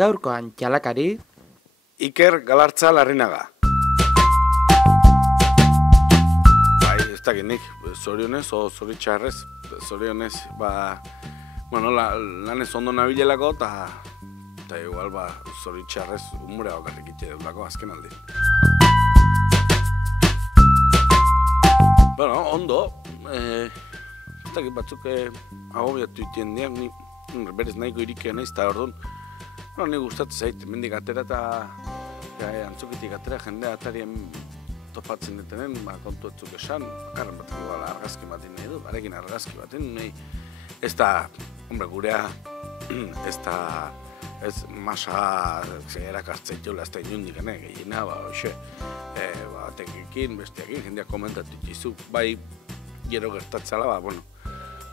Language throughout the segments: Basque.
Gaurkoan txalakari Iker Galartza Larrinaga. Bai, ez dakit nik, zorionez o zoritxarrez, zorionez, lanez ondo nabilelako, eta igual, zoritxarrez umurea bakarrik iteulako azken aldi. Bueno, ondo, ez dakit batzuk agobiatu itien dian, ni berez nahiko irikio naiz, eta orduan, ni gustatzen zait, mendik atera eta antzukitik atera jendea atarien topatzen detenen, kontu etzuk esan, bakarren bat igual argazki batin nahi du, barekin argazki batin, nahi ez da, gurea, ez da, ez masa erakartzen jola ez da inundik, gehiena, hoxe, batekin, besteakin, jendeak komentatu dizu, bai, gero gertatzela,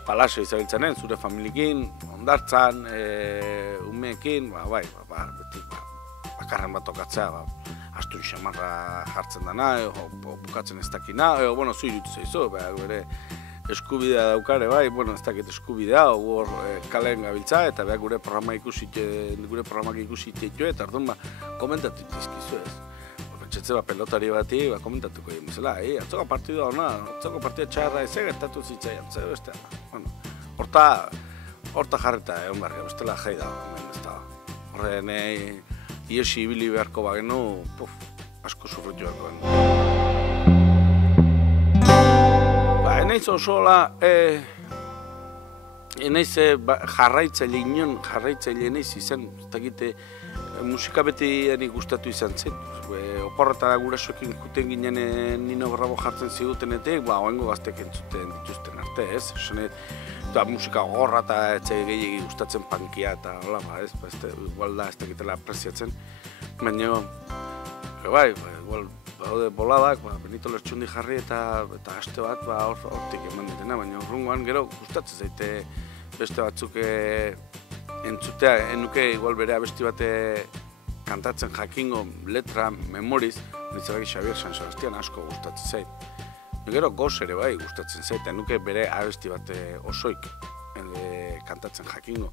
palazo izabiltzanen, zure familiekin, ondartzan, umeekin, beti bakarren bat tokatzea, astun xamarra jartzen dana, bukatzen ez dakina, zu irutu zaizu, bere eskubidea daukare, ez dakit eskubidea, hor kalen gabiltza, eta gure programak ikusi ditu, eta orduan komentatu dizkizu ez. Pentsatzen pelotari bati komentatuko egin bezala, atzoko partidua hona, atzoko partidua txarra ez gertatu zitzaian, beste, horta jarreta egon barri, bestela jai da, horren iesi ibili beharko bagenu, asko sufritu beharko bagenu. Enaiz osola, enaiz jarraitzaile inon, jarraitzaile enaiz izan, ez dakite, musika beti gustatu izan zen. Oporretara gurasoekin juten ginen Nino Bravo jartzen zigutenetik, oengo gaztek entzuten dituzten arte, ez? Musika gorra eta etxe gehiagi gustatzen punkia eta hola, igual da ez dakitela apresiatzen. Baina, igual, baude boladak, Benito Lertxundi jarri eta aste bat hortik eman ditena, baina urrungoan gero gustatzen zaite beste batzuk entzutea, enuke igual bere abesti bate kantatzen jakingo letra, memoriz, nitzabaki Xabier San Sebastian asko gustatzen zait. Gero goz ere bai gustatzen zait, enuke bere abesti bate osoik kantatzen jakingo.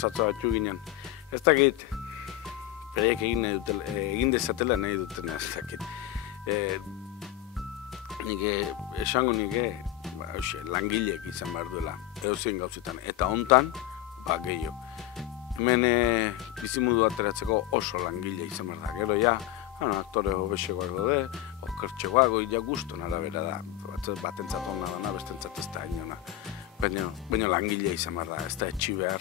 Zatzu ginen. Ez dakit, bereik egin dezatela nahi duten, ez dakit. Nik esango langileek izan behar duela, edozein gauzetan. Eta hontan, gehiago. Hemen bizimudu ateratzeko oso langile izan behar da. Gero aktore hobesegoak daude, okertxegoak, guztun arabera da. Batentzat hona dana, bestentzat ez da inona. Baina langile izan behar da, ez da etxi behar.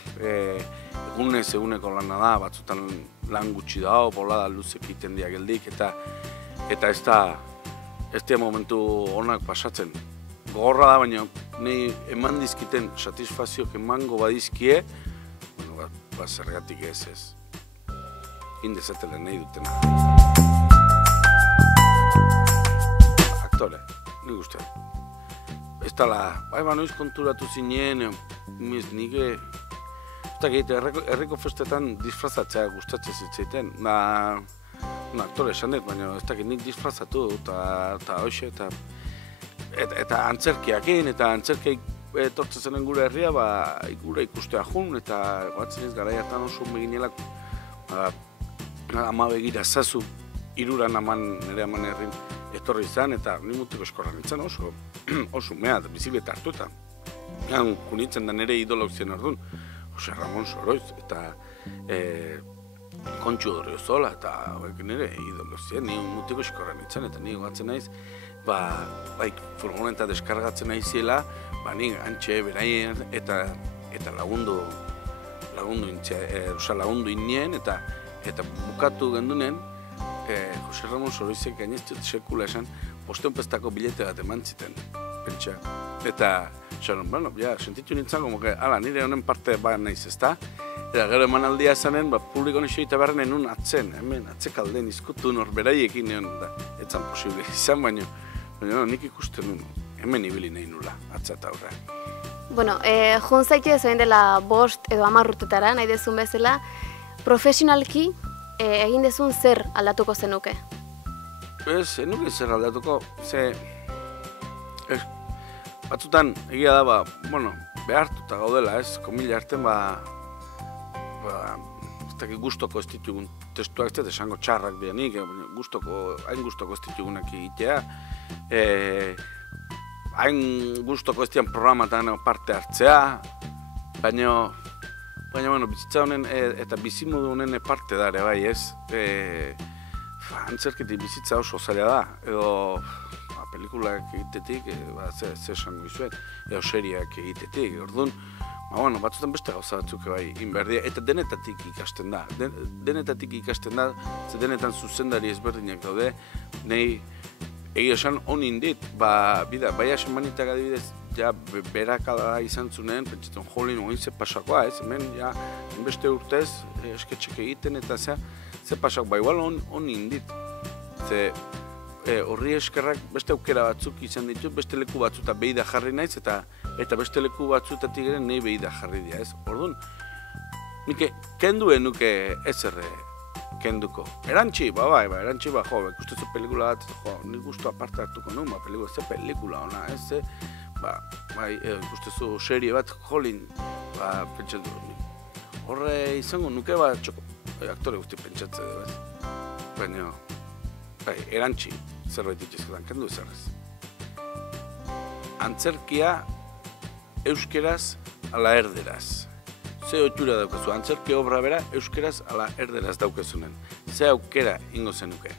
Egunez eguneko lana da, batzutan lan gutxi da, bolada luzek egiten dia geldik, eta ez da momentu onak pasatzen. Gogorra da, baina nahi eman dizkiten satisfazioak emango badizkie, zergatik ez. Indezatela nahi dutena. Aktore, nik uste. Ez tala, noiz konturatu zinen, nik herriko festetan disfrazatzea gustatzen zitzaiten. Aktore esan dut, baina ez dakit nik disfrazatu eta hoxe, eta antzerkiakin, eta antzerkiak etortzen zenen gure herria, gure ikustea jun, eta batzen ez garaiatan oso beginelak, ama begira zazu, iruran nire aman herrin etorri izan, eta ni mutiko eskorran nintzen oso mea, bizikleta hartu eta kunitzen da nire idolok zien orduan, Jose Ramon Soroiz, eta Kontxu Odriozola, eta nire idolok zien, ni mutiko eskorran nintzen, eta ni gogatzen naiz, furgoneta deskargatzen nahiziela, ni antxe beraien, eta lagundu inien, eta bukatu gendunen, Jose Ramon Soroizek gainez sekula esan, 500 bilete bat eman ziten, pentsa. Eta Txaron, bueno, ja, sentitu nintzen, como que, ala, nire honen parte ba naiz, ezta? Eta gero emanaldia esanen, publiko nixo eta barren enun atzen, hemen, atzekalden izkutu norberaiekin neon, da, etzan posible izan, baina nik ikusten nuen, hemen ibili nahi nula, atza eta horrean. Bueno, joan zaite zoin dela 5 edo 10 urtetara, nahi dezun bezala, profesionalki egin dezun zer aldatuko zenuke? Ez nuke zer aldatuko, batzutan egia da, bueno, behartuta gaudela, ez, komila arten, ez dakit gustoko ez ditugun testuak, ez dut esango txarrak dianik, hain gustoko ez ditugunak egitea, hain gustoko ez dian programatan parte hartzea, baina, bizitza honen eta bizimodu honen parte da ere, bai, ez, antzerketik bizitza oso zaila da, edo pelikulak egitetik, ze esango izuet, edo seriak egitetik, orduan, batzutan beste gauza batzuk bai inberdia, eta denetatik ikasten da. Denetatik ikasten da, ze denetan zuzendari ezberdinak daude, nahi egia esan honin dit, bai Asmanitak adibidez, ja berakala izan zunen, pentsatzen jolin oin ze pasakoa, ez, hemen ja beste urtez esketxek egiten eta ze pasak, igual honin dit, ze horri eskerrak beste aukera batzuk izan ditut, beste leku batzuta behi da jarri naiz, eta beste leku batzutatik ere nahi behi da jarri dira, ez? Orduan, nik kenduen nuke ezerre kenduko. Erantzi, erantzi, ikustezu pelikula bat, nik gustu aparte hartuko nuen, pelikula, ze pelikula ona, ez? Ikustezu serie bat, jolin, pentsatu, horre izango nuke bat txoko, aktore guzti pentsatze du, ez? Baina, erantzi, zerbait dituzketan, kendu ezerrez. Antzerkia euskeraz ala erderaz. Ze ohitura daukazu, antzerki obra bera euskeraz ala erderaz daukazunen. Ze aukera ingo zenuke.